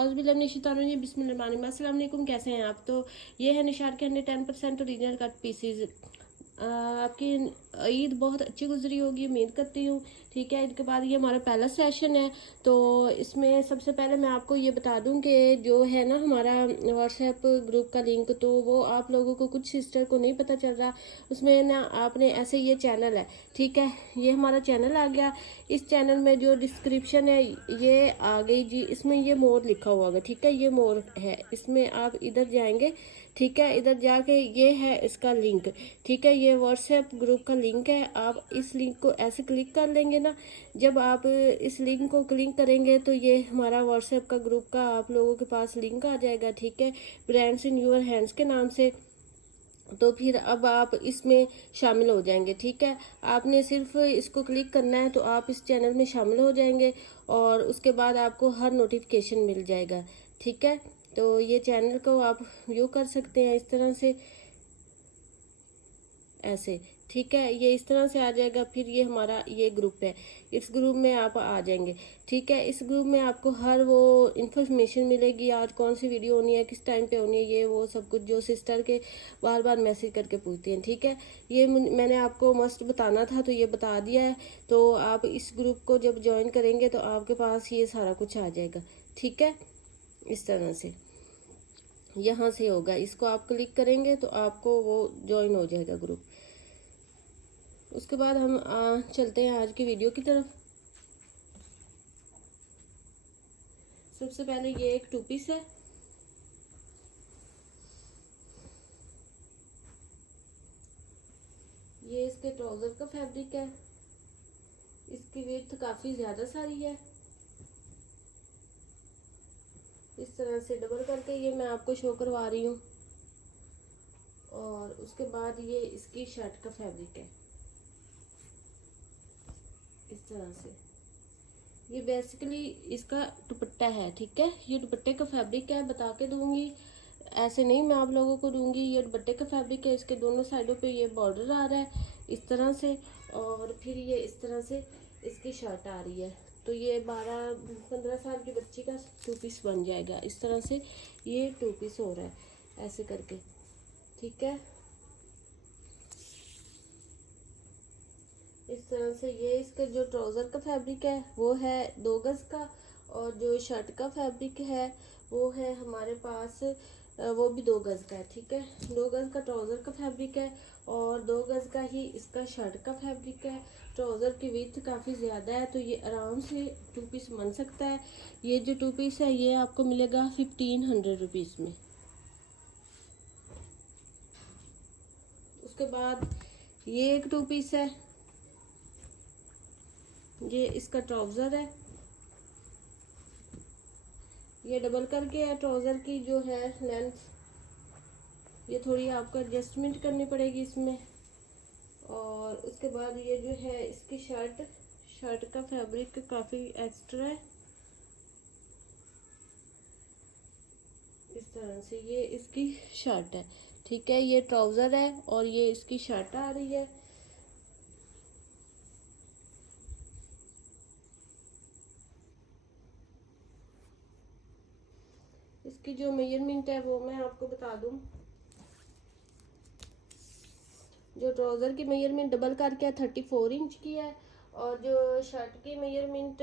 औज़ुबिल्लाहिमिनश्शैतानिर्रजीम बिस्मिल्लाहिर्रहमानिर्रहीम। अस्सलाम वालेकुम, कैसे हैं आप? तो ये है निशात के 110% ओरिजिनल कट पीसीज। आपकी ईद बहुत अच्छी गुजरी होगी, उम्मीद करती हूँ। ठीक है, इसके बाद ये हमारा पहला सेशन है। तो इसमें सबसे पहले मैं आपको ये बता दूं कि जो है ना हमारा व्हाट्सएप ग्रुप का लिंक, तो वो आप लोगों को कुछ सिस्टर को नहीं पता चल रहा। उसमें ना आपने ऐसे ये चैनल है, ठीक है, ये हमारा चैनल आ गया। इस चैनल में जो डिस्क्रिप्शन है ये आ गई जी, इसमें ये मोर लिखा हुआ होगा, ठीक है, ये मोर है, इसमें आप इधर जाएंगे, ठीक है, इधर जाके ये है इसका लिंक, ठीक है, ये व्हाट्सएप ग्रुप का लिंक है। आप इस लिंक को ऐसे क्लिक कर लेंगे ना, जब आप इस लिंक को क्लिक करेंगे तो ये हमारा व्हाट्सएप का ग्रुप का आप लोगों के पास लिंक आ जाएगा, ठीक है, ब्रांड्स इन योर हैंड्स के नाम से। तो फिर अब आप इसमें शामिल हो जाएंगे, ठीक है, आपने सिर्फ इसको क्लिक करना है तो आप इस चैनल में शामिल हो जाएंगे और उसके बाद आपको हर नोटिफिकेशन मिल जाएगा, ठीक है। तो ये चैनल को आप व्यू कर सकते हैं इस तरह से, ऐसे, ठीक है, ये इस तरह से आ जाएगा। फिर ये हमारा ये ग्रुप है, इस ग्रुप में आप आ जाएंगे, ठीक है। इस ग्रुप में आपको हर वो इन्फॉर्मेशन मिलेगी, आज कौन सी वीडियो होनी है, किस टाइम पे होनी है, ये वो सब कुछ जो सिस्टर के बार बार मैसेज करके पूछती हैं, ठीक है। ये मैंने आपको मस्ट बताना था तो ये बता दिया है। तो आप इस ग्रुप को जब ज्वाइन करेंगे तो आपके पास ये सारा कुछ आ जाएगा, ठीक है, इस तरह से यहाँ से होगा। इसको आप क्लिक करेंगे तो आपको वो ज्वाइन हो जाएगा ग्रुप। उसके बाद हम चलते हैं आज की वीडियो की तरफ। सबसे पहले ये एक टू पीस है, ये इसके ट्राउजर का फैब्रिक है, इसकी विड्थ काफी ज्यादा सारी है। इस तरह से डबल करके ये मैं आपको शो करवा रही हूँ। और उसके बाद ये इसकी शर्ट का फैब्रिक है, इस तरह से। ये बेसिकली इसका दुपट्टा है, ठीक है, ये दुपट्टे का फैब्रिक है, बता के दूंगी, ऐसे नहीं मैं आप लोगों को दूंगी। ये दुपट्टे का फैब्रिक है, इसके दोनों साइडों पे ये बॉर्डर आ रहा है इस तरह से, और फिर ये इस तरह से इसकी शर्ट आ रही है। तो ये 12-15 साल की बच्ची का टू पीस बन जाएगा। इस तरह से ये टू पीस हो रहा है ऐसे करके, ठीक है। इस तरह से ये इसका जो ट्राउज़र का फैब्रिक है वो है 2 गज का, और जो शर्ट का फैब्रिक है वो है हमारे पास वो भी 2 गज का है, ठीक है। 2 गज का ट्राउज़र का फैब्रिक है और 2 गज का ही इसका शर्ट का फैब्रिक है। ट्राउज़र की विड्थ काफ़ी ज़्यादा है तो ये आराम से टू पीस बन सकता है। ये जो टू पीस है ये आपको मिलेगा 1500 रुपीज़ में। उसके बाद ये एक टू पीस है, ये इसका ट्राउज़र है, ये डबल करके है। ट्राउज़र की जो है लेंथ, ये थोड़ी आपको एडजस्टमेंट करनी पड़ेगी इसमें। और उसके बाद ये जो है इसकी शर्ट का फैब्रिक काफ़ी एक्स्ट्रा है, इस तरह से ये इसकी शर्ट है, ठीक है। ये ट्राउज़र है और ये इसकी शर्ट आ रही है। इसकी जो मेजरमेंट है वो मैं आपको बता दूं। जो ट्राउज़र की मेजरमेंट डबल करके है 34 इंच की है, और जो शर्ट की मेजरमेंट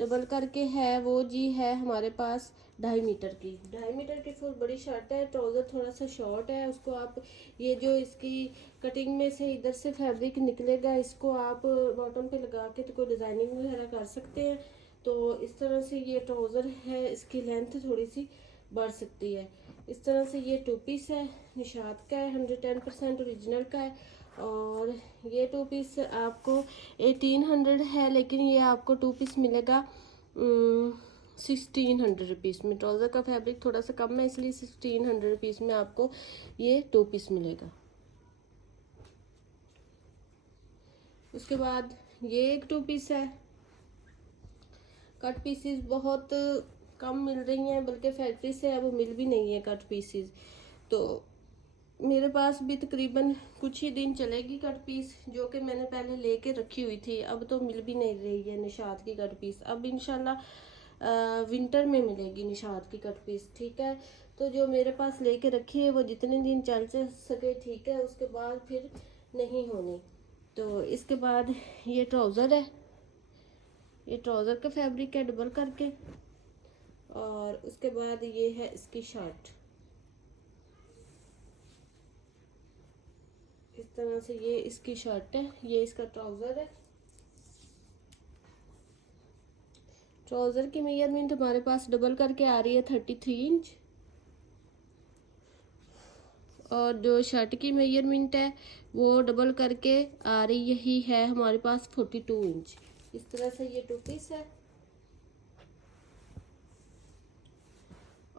डबल करके है वो जी है हमारे पास 2.5 मीटर की। 2.5 मीटर की फुल बड़ी शर्ट है। ट्राउज़र थोड़ा सा शॉर्ट है, उसको आप ये जो इसकी कटिंग में से इधर से फैब्रिक निकलेगा इसको आप बॉटम पे लगा के तो कोई डिज़ाइनिंग वगैरह कर सकते हैं। तो इस तरह से ये ट्राउज़र है, इसकी लेंथ थोड़ी सी बढ़ सकती है। इस तरह से ये टू पीस है, निशात का है, 110% ओरिजिनल का है। और ये टू पीस आपको 1800 है, लेकिन ये आपको टू पीस मिलेगा 1600 रुपीज़ में। ट्राउज़र का फैब्रिक थोड़ा सा कम है इसलिए 1600 रुपीज़ में आपको ये टू पीस मिलेगा। उसके बाद ये एक टू पीस है। कट पीसीज बहुत कम मिल रही हैं, बल्कि फैक्ट्री से अब मिल भी नहीं है कट पीसीज। तो मेरे पास भी तकरीबन कुछ ही दिन चलेगी कट पीस, जो कि मैंने पहले लेके रखी हुई थी। अब तो मिल भी नहीं रही है निशात की कट पीस। अब इंशाल्लाह विंटर में मिलेगी निशात की कट पीस, ठीक है। तो जो मेरे पास लेके रखी है वो जितने दिन चल सके, ठीक है, उसके बाद फिर नहीं होनी। तो इसके बाद ये ट्राउज़र है, ये ट्राउज़र का फैब्रिक है डबल करके, और उसके बाद ये है इसकी शर्ट। इस तरह से ये इसकी शर्ट है, ये इसका ट्राउज़र है। ट्राउज़र की मेजरमेंट हमारे पास डबल करके आ रही है 33 इंच, और जो शर्ट की मेजरमेंट है वो डबल करके आ रही यही है हमारे पास 42 इंच। इस तरह से ये 2 पीस है,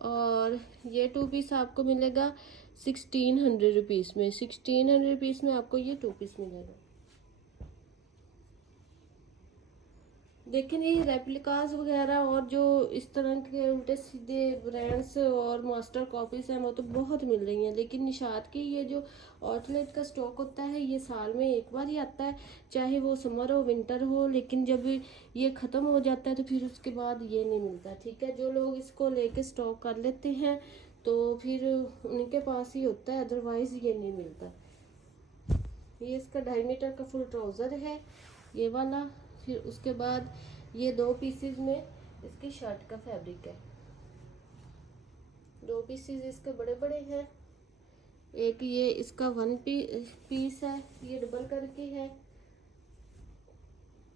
और ये 2 पीस आपको मिलेगा 1600 रुपीज़ में। 1600 रुपीज़ में आपको ये 2 पीस मिलेगा। लेकिन ये रेप्लिकास वगैरह और जो इस तरह के उल्टे सीधे ब्रांड्स और मास्टर कॉपीज हैं वो तो बहुत मिल रही हैं, लेकिन निशात की ये जो आउटलेट का स्टॉक होता है ये साल में एक बार ही आता है, चाहे वो समर हो विंटर हो। लेकिन जब ये ख़त्म हो जाता है तो फिर उसके बाद ये नहीं मिलता, ठीक है। जो लोग इसको लेके स्टॉक कर लेते हैं तो फिर उनके पास ही होता है, अदरवाइज़ ये नहीं मिलता। ये इसका 2.5 मीटर का फुल ट्राउज़र है ये वाला। फिर उसके बाद ये 2 पीसेस में इसकी शर्ट का फैब्रिक है, 2 पीसेस इसके बड़े बड़े हैं। एक ये इसका 1 पीस है, ये डबल करके है,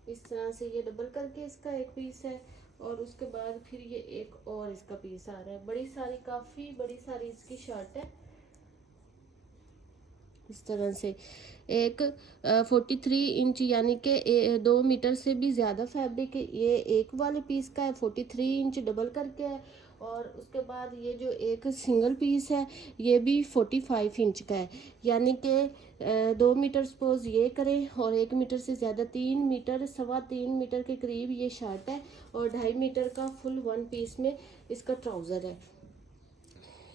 इस तरह से ये डबल करके इसका एक पीस है, और उसके बाद फिर ये एक और इसका पीस आ रहा है। बड़ी सारी, काफ़ी बड़ी सारी इसकी शर्ट है। इस तरह से एक 43 इंच यानी कि 2 मीटर से भी ज़्यादा फैब्रिक ये एक वाले पीस का है, 43 इंच डबल करके है। और उसके बाद ये जो एक सिंगल पीस है ये भी 45 इंच का है, यानी कि 2 मीटर सपोज ये करें, और 1 मीटर से ज़्यादा 3 मीटर, 3.25 मीटर के करीब ये शर्ट है, और 2.5 मीटर का फुल 1 पीस में इसका ट्राउज़र है।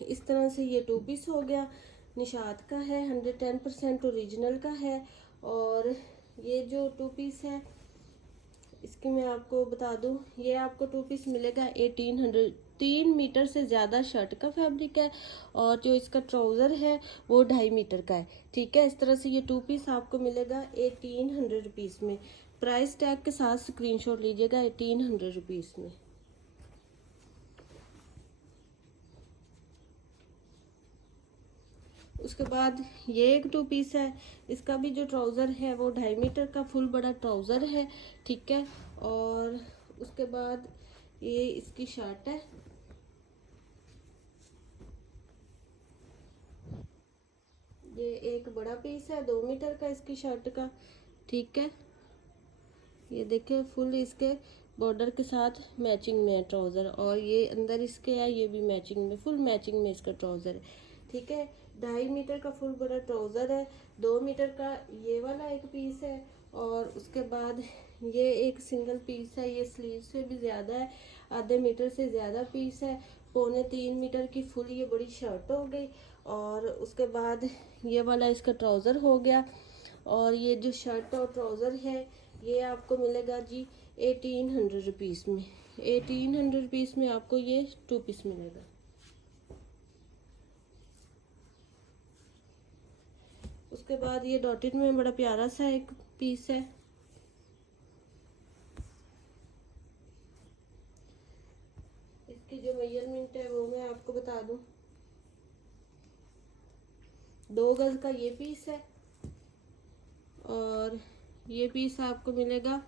इस तरह से ये 2 पीस हो गया, निशात का है, 110% ओरिजिनल का है। और ये जो 2 पीस है इसकी मैं आपको बता दूं, ये आपको 2 पीस मिलेगा 1800। 3 मीटर से ज़्यादा शर्ट का फैब्रिक है, और जो इसका ट्राउज़र है वो 2.5 मीटर का है, ठीक है। इस तरह से ये 2 पीस आपको मिलेगा 1800 रुपीज़ में। प्राइस टैग के साथ स्क्रीनशॉट लीजिएगा 1800 रुपीज़ में। उसके बाद ये एक 2 पीस है, इसका भी जो ट्राउज़र है वो 2.5 मीटर का फुल बड़ा ट्राउज़र है, ठीक है। और उसके बाद ये इसकी शर्ट है, ये एक बड़ा पीस है 2 मीटर का इसकी शर्ट का, ठीक है। ये देखिए फुल इसके बॉर्डर के साथ मैचिंग में है ट्राउज़र, और ये अंदर इसके है ये भी मैचिंग में, फुल मैचिंग में इसका ट्राउज़र है, ठीक है। 2.5 मीटर का फुल बड़ा ट्राउज़र है, 2 मीटर का ये वाला एक पीस है, और उसके बाद ये एक सिंगल पीस है, ये स्लीव से भी ज़्यादा है, आधे मीटर से ज़्यादा पीस है, 2.25 मीटर की फुल ये बड़ी शर्ट हो गई। और उसके बाद ये वाला इसका ट्राउज़र हो गया, और ये जो शर्ट और ट्राउज़र है ये आपको मिलेगा जी 1800 रुपीज़ में। 1800 रुपीज़ में आपको ये 2 पीस मिलेगा। उसके बाद ये डॉटेड में बड़ा प्यारा सा एक पीस है, इसकी जो मेजरमेंट है वो मैं आपको बता दूं, 2 गज का ये पीस है, और ये पीस आपको मिलेगा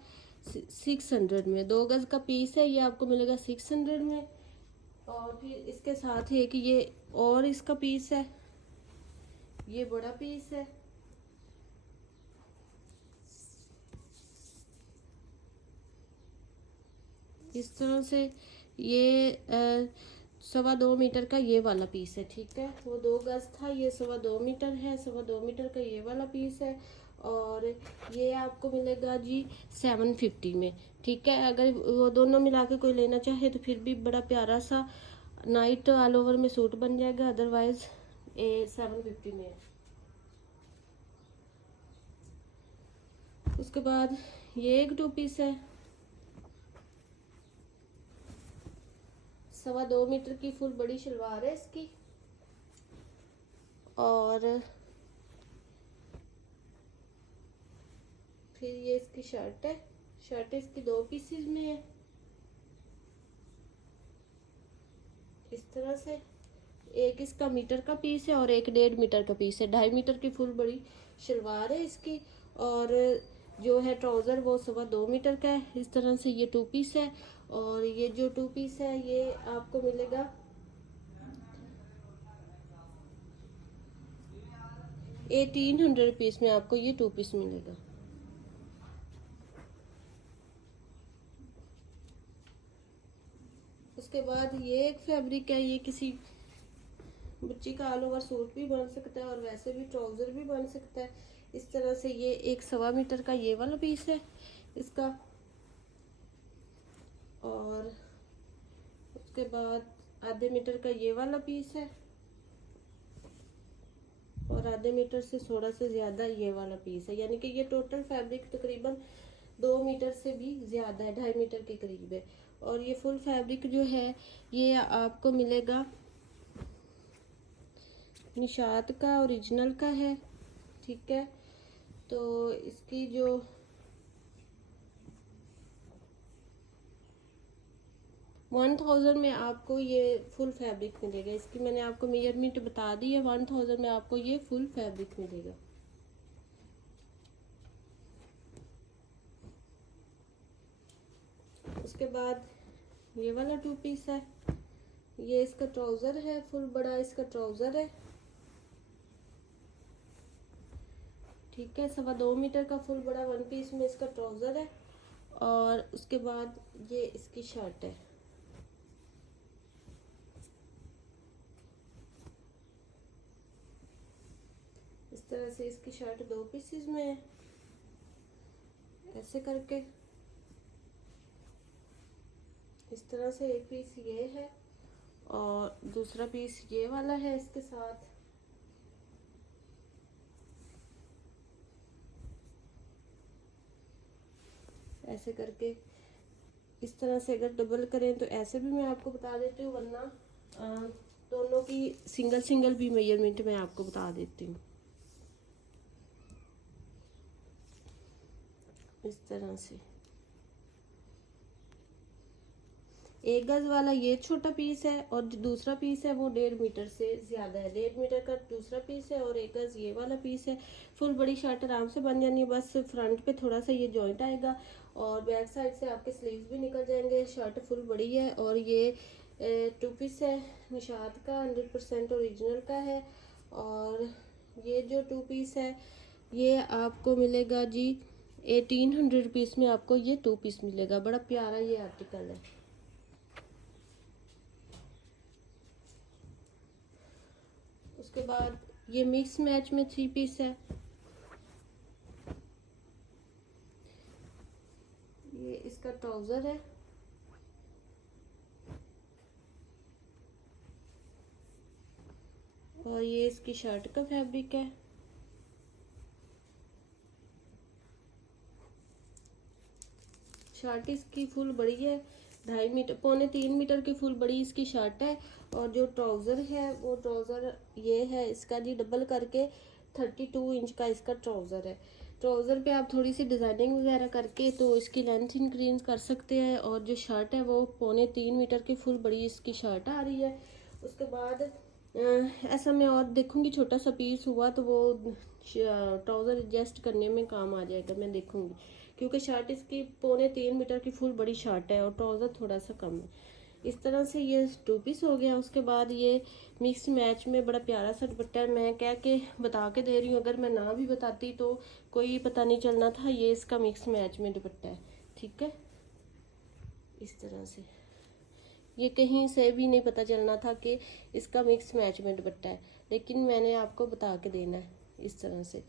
600 में। 2 गज का पीस है, ये आपको मिलेगा 600 में। और फिर इसके साथ ही कि ये और इसका पीस है, ये बड़ा पीस है, इस तरह से ये 2.25 मीटर का ये वाला पीस है, ठीक है। वो 2 गज था, ये 2.25 मीटर है, 2.25 मीटर का ये वाला पीस है, और ये आपको मिलेगा जी 750 में, ठीक है। अगर वो दोनों मिला के कोई लेना चाहे तो फिर भी बड़ा प्यारा सा नाइट ऑल ओवर में सूट बन जाएगा, अदरवाइज ये 750 में है। उसके बाद ये एक 2 पीस है, 2.25 मीटर की फुल बड़ी शलवार है इसकी। और फिर ये इसकी शर्ट है। शर्ट इसकी 2 पीसेस में है इस तरह से। एक इसका मीटर का पीस है और एक 1.5 मीटर का पीस है। 2.5 मीटर की फुल बड़ी शलवार है इसकी। और जो है ट्राउज़र वो 2.25 मीटर का है। इस तरह से ये 2 पीस है। और ये जो 2 पीस है ये आपको मिलेगा 1800 रुपीज़ में। आपको ये 2 पीस मिलेगा। उसके बाद ये एक फैब्रिक है, ये किसी बच्ची का ऑल ओवर सूट भी बन सकता है और वैसे भी ट्राउज़र भी बन सकता है। इस तरह से ये एक 1.25 मीटर का ये वाला पीस है इसका। और उसके बाद 1/2 मीटर का ये वाला पीस है। और 1/2 मीटर से थोड़ा सा ज़्यादा ये वाला पीस है। यानी कि ये टोटल फैब्रिक तकरीबन 2 मीटर से भी ज़्यादा है, 2.5 मीटर के करीब है। और ये फुल फैब्रिक जो है ये आपको मिलेगा निशात का, ओरिजिनल का है। ठीक है, तो इसकी जो 1000 में आपको ये फुल फैब्रिक मिलेगा। इसकी मैंने आपको मेजरमेंट बता दी है। 1000 में आपको ये फुल फैब्रिक मिलेगा। उसके बाद ये वाला 2 पीस है। ये इसका ट्राउज़र है, फुल बड़ा इसका ट्राउज़र है। ठीक है, 2.25 मीटर का फुल बड़ा 1 पीस में इसका ट्राउज़र है। और उसके बाद ये इसकी शर्ट है। इस तरह से इसकी शर्ट 2 पीसेस में है ऐसे करके। इस तरह से एक पीस ये है और दूसरा पीस ये वाला है इसके साथ। ऐसे करके इस तरह से अगर डबल करें तो ऐसे भी मैं आपको बता देती हूँ, वरना दोनों की सिंगल सिंगल भी मेजरमेंट मैं आपको बता देती हूँ। इस तरह से 1 गज वाला ये छोटा पीस है और जो दूसरा पीस है वो 1.5 मीटर से ज़्यादा है। 1.5 मीटर का दूसरा पीस है और 1 गज ये वाला पीस है। फुल बड़ी शर्ट आराम से बन जानी है, बस फ्रंट पे थोड़ा सा ये जॉइंट आएगा और बैक साइड से आपके स्लीव्स भी निकल जाएंगे। शर्ट फुल बड़ी है और ये 2 पीस है निशात का, 100% ओरिजिनल का है। और ये जो 2 पीस है ये आपको मिलेगा जी 1800 रुपीज़ में। आपको ये 2 पीस मिलेगा। बड़ा प्यारा ये आर्टिकल है। उसके बाद ये मिक्स मैच में 3 पीस है। ये इसका ट्राउज़र है और ये इसकी शर्ट का फैब्रिक है। शर्ट इसकी फुल बड़ी है, 2.5 मीटर, 2.75 मीटर की फुल बड़ी इसकी शर्ट है। और जो ट्राउज़र है वो ट्राउज़र ये है इसका जी, डबल करके 32 इंच का इसका ट्राउज़र है। ट्राउज़र पे आप थोड़ी सी डिज़ाइनिंग वगैरह करके तो इसकी लेंथ इंक्रीज कर सकते हैं। और जो शर्ट है वो 3.25 मीटर की फुल बड़ी इसकी शर्ट आ रही है। उसके बाद ऐसा मैं और देखूंगी, छोटा सा पीस हुआ तो वो ट्राउज़र एडजस्ट करने में काम आ जाएगा, मैं देखूंगी। क्योंकि शर्ट इसकी 3.25 मीटर की फुल बड़ी शर्ट है और ट्राउज़र थोड़ा सा कम है। इस तरह से ये 2 पीस हो गया। उसके बाद ये मिक्स मैच में बड़ा प्यारा सा दुपट्टा है। मैं कह के बता के दे रही हूँ, अगर मैं ना भी बताती तो कोई पता नहीं चलना था। ये इसका मिक्स मैच में दुपट्टा है। ठीक है, इस तरह से ये कहीं से भी नहीं पता चलना था कि इसका मिक्स मैच में दुपट्टा है, लेकिन मैंने आपको बता के देना है। इस तरह से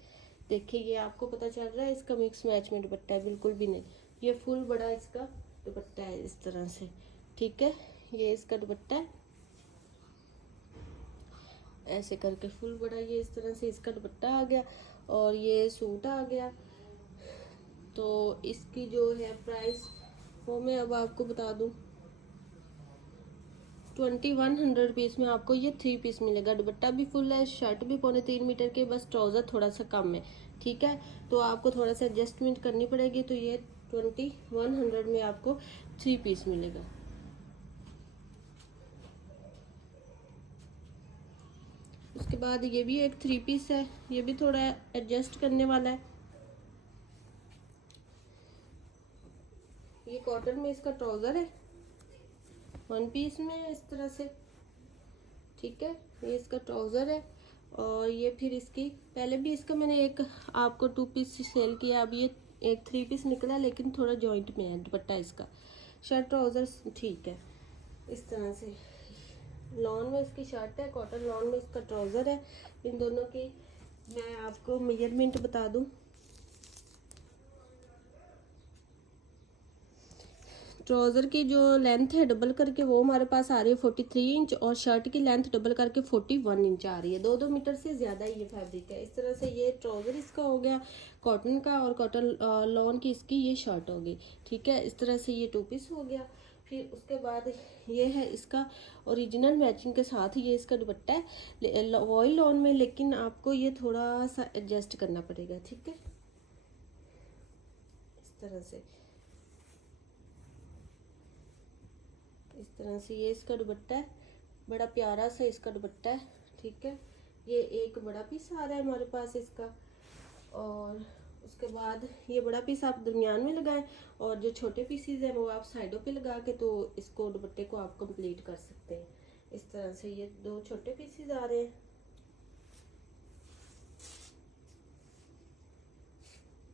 देखिए, ये आपको पता चल रहा है इसका मिक्स मैच में दुपट्टा है? बिल्कुल भी नहीं, ये फुल बड़ा इसका दुपट्टा है इस तरह से। ठीक है, ये इसका दुपट्टा है ऐसे करके फुल बड़ा, ये इस तरह से इसका दुपट्टा आ गया और ये सूट आ गया। तो इसकी जो है प्राइस वो मैं अब आपको बता दूं। 2100 रुपीज़ में आपको ये 3 पीस मिलेगा। दुपट्टा भी फुल है, शर्ट भी 3.25 मीटर के, बस ट्राउज़र थोड़ा सा कम है, ठीक है। तो आपको थोड़ा सा एडजस्टमेंट करनी पड़ेगी। तो ये 2100 में आपको 3 पीस मिलेगा। उसके बाद ये भी एक 3 पीस है, ये भी थोड़ा एडजस्ट करने वाला है। ये कॉटन में इसका ट्राउज़र है, 1 पीस में है इस तरह से, ठीक है। ये इसका ट्राउज़र है। और ये फिर इसकी पहले भी इसका मैंने एक आपको 2 पीस सेल किया, अब ये एक 3 पीस निकला, लेकिन थोड़ा जॉइंट में है दुपट्टा इसका। शर्ट ट्राउज़र ठीक है इस तरह से। लॉन में इसकी शर्ट है, कॉटन लॉन में इसका ट्राउज़र है। इन दोनों की मैं आपको मेजरमेंट बता दूं। ट्राउज़र की जो लेंथ है डबल करके वो हमारे पास आ रही है 43 इंच, और शर्ट की लेंथ डबल करके 41 इंच आ रही है। 2-2 मीटर से ज़्यादा ये फैब्रिक है। इस तरह से ये ट्राउज़र इसका हो गया कॉटन का, और कॉटन लॉन की इसकी ये शर्ट हो गई, ठीक है। इस तरह से ये 2 पीस हो गया। फिर उसके बाद ये है इसका ओरिजिनल मैचिंग के साथ ये इसका दुपट्टा है वॉयल लॉन में, लेकिन आपको ये थोड़ा सा एडजस्ट करना पड़ेगा, ठीक है। इस तरह से ये इसका दुपट्टा है, बड़ा प्यारा सा इसका दुपट्टा है, ठीक है। ये एक बड़ा पीस आ रहा है हमारे पास इसका, और उसके बाद ये बड़ा पीस आप दरमियान में लगाएं, और जो छोटे पीसीज हैं वो आप साइडों पे लगा के तो इसको दुपट्टे को आप कंप्लीट कर सकते हैं। इस तरह से ये 2 छोटे पीसीज आ रहे हैं।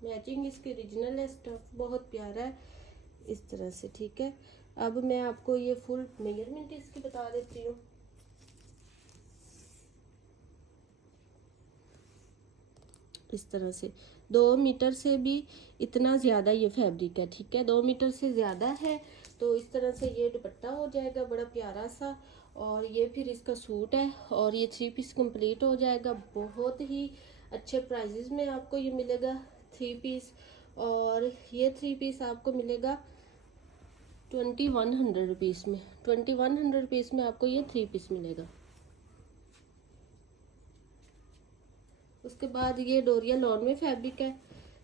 मैचिंग इसकी ओरिजिनल है, स्टफ बहुत प्यारा है इस तरह से, ठीक है। अब मैं आपको ये फुल मेजरमेंट इसकी बता देती हूँ। इस तरह से 2 मीटर से भी इतना ज़्यादा ये फैब्रिक है, ठीक है। 2 मीटर से ज़्यादा है। तो इस तरह से ये दुपट्टा हो जाएगा बड़ा प्यारा सा, और ये फिर इसका सूट है, और ये 3 पीस कंप्लीट हो जाएगा। बहुत ही अच्छे प्राइजेस में आपको ये मिलेगा 3 पीस, और ये 3 पीस आपको मिलेगा 2100 रुपीज़ में। 2100 रुपीज़ में आपको ये 3 पीस मिलेगा। उसके बाद ये डोरिया लॉन में फैब्रिक है,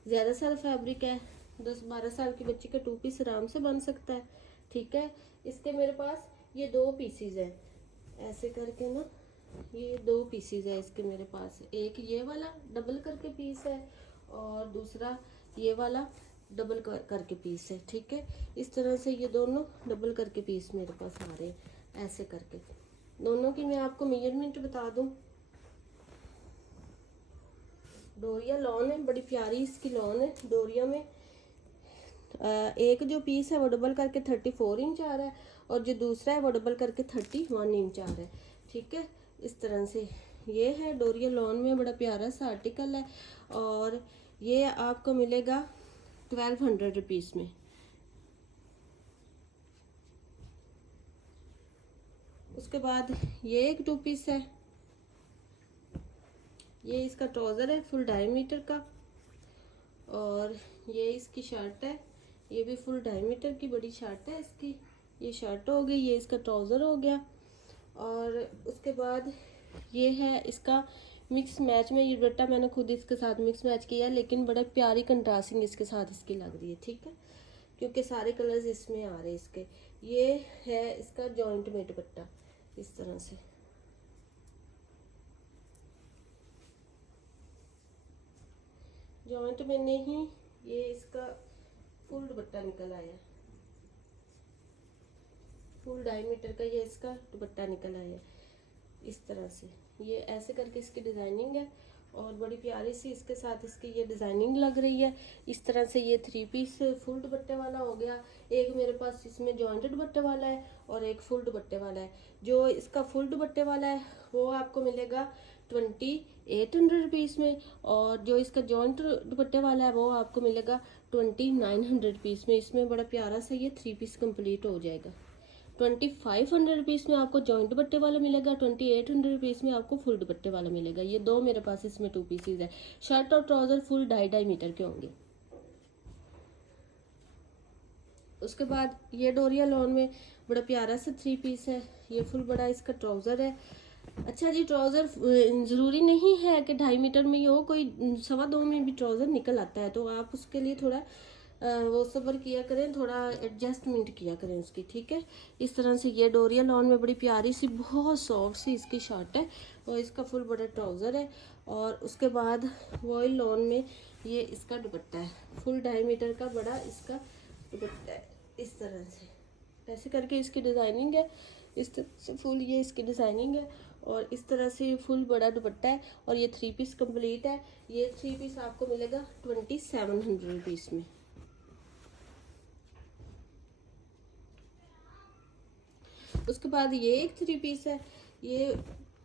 ज़्यादा सारा फैब्रिक है, 10-12 साल की बच्ची का 2 पीस आराम से बन सकता है, ठीक है। इसके मेरे पास ये 2 पीसीज है, ऐसे करके ना, ये 2 पीसीज है इसके मेरे पास। एक ये वाला डबल करके पीस है, और दूसरा ये वाला डबल करके पीस है, ठीक है। इस तरह से ये दोनों डबल करके पीस मेरे पास आ रहे हैं, ऐसे करके। दोनों की मैं आपको मेजरमेंट बता दूं। डोरिया लॉन है, बड़ी प्यारी इसकी लॉन है डोरिया में। एक जो पीस है वो डबल करके 34 इंच आ रहा है, और जो दूसरा है वो डबल करके 31 इंच आ रहा है, ठीक है। इस तरह से ये है डोरिया लॉन में, बड़ा प्यारा सा आर्टिकल है, और ये आपको मिलेगा 1200 रुपीज़ में। उसके बाद ये एक 2 पीस है, ये इसका ट्राउज़र है फुल 2.5 मीटर का, और ये इसकी शर्ट है, ये भी फुल 2.5 मीटर की बड़ी शर्ट है इसकी। ये शर्ट हो गई, ये इसका ट्राउज़र हो गया। और उसके बाद ये है इसका मिक्स मैच में, ये दुपट्टा मैंने खुद इसके साथ मिक्स मैच किया है, लेकिन बड़ा प्यारी कंट्रास्टिंग इसके साथ इसकी लग रही है, ठीक है, क्योंकि सारे कलर्स इसमें आ रहे हैं इसके। ये है इसका जॉइंट में दुपट्टा इस तरह से। जॉइंट में नहीं, ये इसका फुल दुपट्टा निकल आया, फुल 2.5 मीटर का ये इसका दुपट्टा निकल आया इस तरह से। ये ऐसे करके इसकी डिज़ाइनिंग है, और बड़ी प्यारी सी इसके साथ इसकी ये डिज़ाइनिंग लग रही है। इस तरह से ये 3 पीस फुल दुपट्टे वाला हो गया। एक मेरे पास इसमें जॉइंट दुपट्टे वाला है, और एक फुल दुपट्टे वाला है। जो इसका फुल दुपट्टे वाला है वो आपको मिलेगा 2800 रुपीज़ में, और जो इसका जॉइंट दुपट्टे वाला है वो आपको मिलेगा 2900 रुपीज़ में। इसमें बड़ा प्यारा सा ये 3 पीस कंप्लीट हो जाएगा। 2500 रुपीज़ में आपको जॉइंट दुपट्टे वाला मिलेगा, 2800 रुपीज़ में आपको फुल दुपट्टे वाला मिलेगा। ये 2 मेरे पास इसमें 2 पीसीज है। शर्ट और ट्राउज़र फुल 2.5 मीटर के होंगे। उसके बाद ये डोरिया लॉन में बड़ा प्यारा सा 3 पीस है, ये फुल बड़ा इसका ट्राउज़र है। अच्छा जी, ट्राउज़र ज़रूरी नहीं है कि 2.5 मीटर में ही हो, कोई 2.25 में भी ट्राउज़र निकल आता है, तो आप उसके लिए थोड़ा वो सब्र किया करें, थोड़ा एडजस्टमेंट किया करें उसकी, ठीक है। इस तरह से ये डोरिया लॉन में बड़ी प्यारी सी बहुत सॉफ्ट सी इसकी शर्ट है और इसका फुल बड़ा ट्राउज़र है। और उसके बाद वॉयल लॉन में ये इसका दुपट्टा है, फुल 2.5 मीटर का बड़ा इसका दुपट्टा है। इस तरह से ऐसे करके इसकी डिज़ाइनिंग है, इस तरह से फुल ये इसकी डिज़ाइनिंग है और इस तरह से फुल बड़ा दुपट्टा है। और ये 3 पीस कंप्लीट है। ये 3 पीस आपको मिलेगा 2700 रुपीज़ में। उसके बाद ये एक 3 पीस है, ये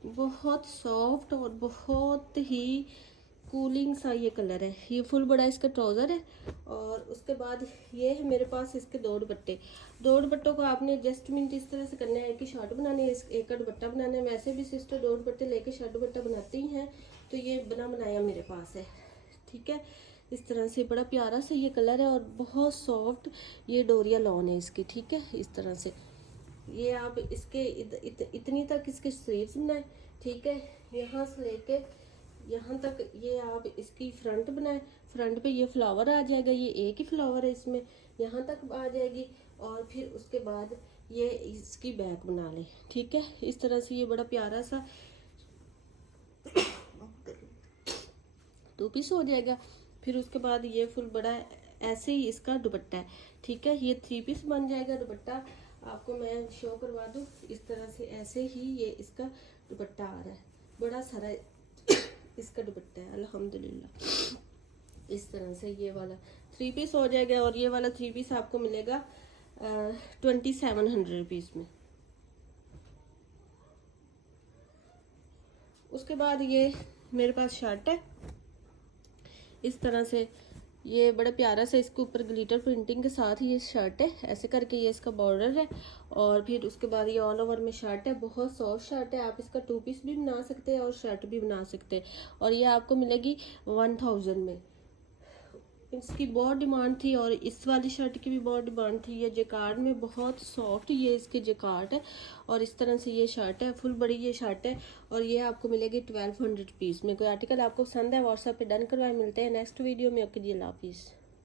बहुत सॉफ्ट और बहुत ही कूलिंग सा ये कलर है। ये फुल बड़ा इसका ट्राउज़र है और उसके बाद ये है मेरे पास इसके 2 दुपट्टे। 2 दुपट्टों को आपने एडजस्टमेंट इस तरह से करना है कि शर्ट बनानी है, एक का दुपट्टा बनाना है। वैसे भी सिस्टर 2 दुपट्टे लेके शर्ट दुपट्टा बनाती हैं, तो ये बना बनाया मेरे पास है, ठीक है। इस तरह से बड़ा प्यारा सा ये कलर है और बहुत सॉफ्ट ये डोरिया लॉन है इसकी, ठीक है। इस तरह से ये आप इसके इतनी तक इसके स्लीव्स बनाए, ठीक है। यहाँ से लेके यहाँ तक ये आप इसकी फ्रंट बनाए, फ्रंट पे ये फ्लावर आ जाएगा, ये एक ही फ्लावर है इसमें, यहाँ तक आ जाएगी। और फिर उसके बाद ये इसकी बैक बना ले, ठीक है। इस तरह से ये बड़ा प्यारा सा 2 पीस हो जाएगा। फिर उसके बाद ये फुल बड़ा ऐसे ही इसका दुपट्टा है, ठीक है। ये 3 पीस बन जाएगा दुपट्टा। आपको मैं शो करवा दूँ, इस तरह से ऐसे ही ये इसका दुपट्टा आ रहा है, बड़ा सारा इसका दुपट्टा है अल्हम्दुलिल्लाह। इस तरह से ये वाला 3 पीस हो जाएगा और ये वाला 3 पीस आपको मिलेगा 2700 रुपीज़ में। उसके बाद ये मेरे पास शर्ट है, इस तरह से ये बड़ा प्यारा सा इसके ऊपर ग्लिटर प्रिंटिंग के साथ ही ये शर्ट है, ऐसे करके ये इसका बॉर्डर है। और फिर उसके बाद ये ऑल ओवर में शर्ट है, बहुत सॉफ्ट शर्ट है। आप इसका 2 पीस भी बना सकते हैं और शर्ट भी बना सकते हैं और ये आपको मिलेगी 1000 में। इसकी बहुत डिमांड थी और इस वाली शर्ट की भी बहुत डिमांड थी। ये जेकार्ड में बहुत सॉफ्ट ये इसके जेकार्ड है और इस तरह से ये शर्ट है, फुल बड़ी ये शर्ट है और ये आपको मिलेगी 1200 रुपीज़ में। कोई आर्टिकल आपको पसंद है व्हाट्सएप पे डन करवाए। मिलते हैं नेक्स्ट वीडियो में। ओके जी, अल्लाह हाफिज़।